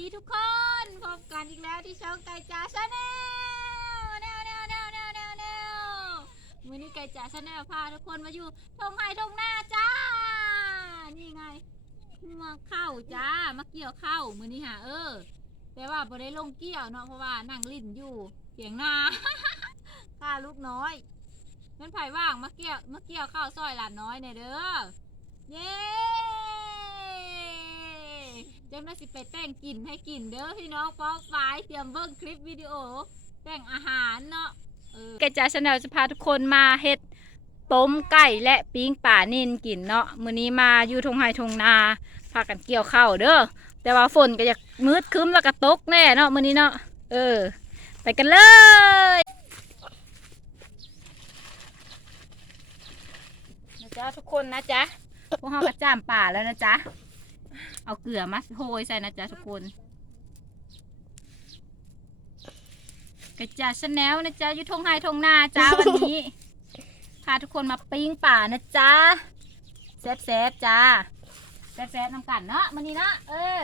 ดีทุกคนพบกันอีกแล้วที่ช่องไก่จ๋าชาแนลแนวแนวแนวแนวแนวแนวมือนี้ไก่จ๋าชาแนลพาทุกคนมาอยู่ทงไห้ทงหน้าจ้า นี่ไงมาเข้าจ้ามาเกี่ยวเข้ามือนี้หาเออ แต่ว่าบ่ได้ลงเกี่ยวเนาะเพราะว่านั่งลิ้นอยู่เสียงนาข้าลูกน้อยนั่นไผ่ว่างมาเกี่ยวมาเกี่ยวข้าวซอยหลานน้อยเนี่ยเด้อ เย้ เจมส์สิไปแต่งกลิ่นให้กินเด้อพี่น้องฟ้องฝายเตรียมเบิ่งคลิปวิดีโอ แต่งอาหารเนาะเออแกจ่าชาแนลจะพาทุกคนมาเฮ็ดต้มไก่และปิ้งป่านินกินเนาะมื้อนี้มาอยู่ทงไฮทงนาพากันเกี่ยวข้าวเด้อแต่ว่าฝนก็อยากมืดคึ้มแล้วก็ตกแน่เนาะมื้อนี้เนาะเออ ไปกันเลยนะจ๊ะทุกคนนะจ๊ะพวกเรากระจ้ามป่าแล้วนะจ๊ะ เอาเกลือมาโรยใส่นะจ๊ะทุกคนกระจาชาแนลนะจ๊ะอยู่ทงไฮทงนาจ้าวันนี้ พาทุกคนมาปิ้งป่านะจ๊ะแซ่บแซ่บๆจ้าแซ่บแซ่บๆนำกันเนาะมันนี้เนาะเออ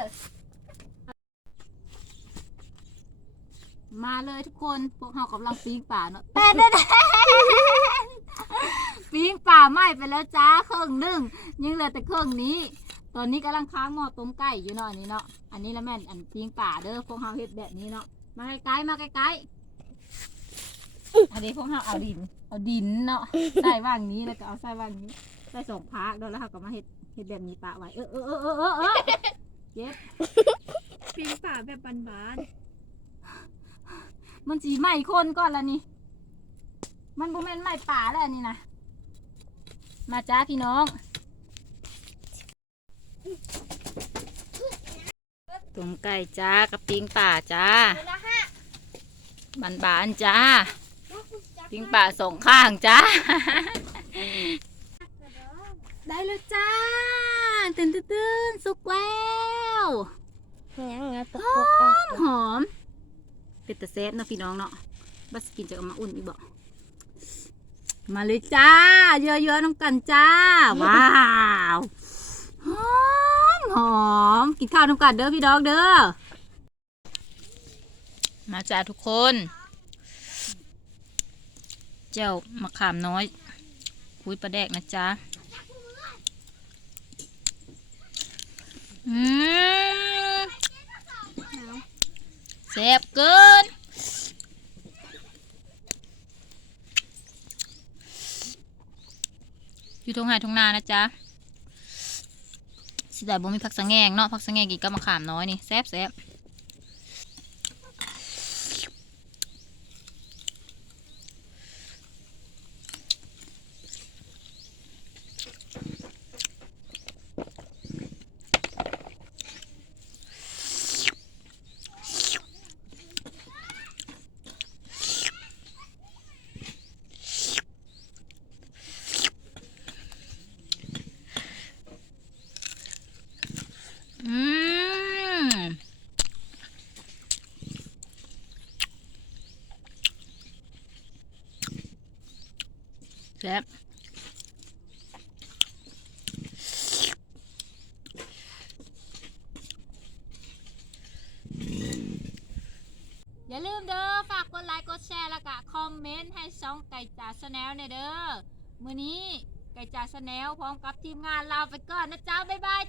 มาเลยทุกคนพวกเรากำลังปิ้งป่าเนาะแต่เด้อปิ้งป่าไหม้ไปแล้วจ้าเครื่องหนึ่งยังเหลือแต่เครื่องนี้ ตอนนี้กำลังค้างหม้อต้มไก่อยู่เนาะอันนี้เนาะ อันนี้ละแม่นอันปิ้งป่าเด้อพวกเราเฮ็ดแบบนี้เนาะ มาใกล้ๆมาใกล้ๆอันนี้พวกเราเอาดิน เอาดินเนาะใส่ว่างนี้แล้วก็เอาใส่ว่างนี้ใส่สองพักเนาะแล้วเราก็มาเฮ็ดเฮ็ดแบบนี้ปะไว้ เออเออเออเออเออเออเจ็บปิ้งป่าแบบบานมันสีไหม้คนก่อนละนี่ มันบ่แม่นไหม้ป่าแล้วอันนี่นะ มาจ้าพี่น้อง ตุ่มไก่จ้ากับปิ้งป่าจ้าบานบานๆจ้าปิ้งป่าสองข้างจ้า ได้แล้วจ้าตื่นตื่นๆสุกแล้วๆยังไงตะหกอออกมหอมเป็นตะเซฟนะพี่น้องเนาะบัสกินจะเอามาอุ่นอีกบอกมาเลยจ้า เยอะๆน้ำกันจ้า ว้าวหอม หอม กินข้าวน้ำกันเด้อพี่น้องเด้อ มาจ้าทุกคน เจ้ามะขามน้อย คุยปลาแดกนะจ๊ะ อืมแซ่บเกินอยู่ทงหายทงนานะจ๊ะ สิได้บ่มีผักสะแงงเนาะผักสะแงงกินกับมะขามน้อยนี่แซ่บแซ่บอืม แซ่บอย่าลืมเด้อ ฝากกดไลค์ กดแชร์ แล้วก็คอมเมนต์ให้ช่องไก่จ๋าชาแนลเนี่ยเด้อ มื้อนี้ไก่จ๋าชาแนลพร้อมกับทีมงานลาไปก่อนนะจ๊ะ บ๊ายบาย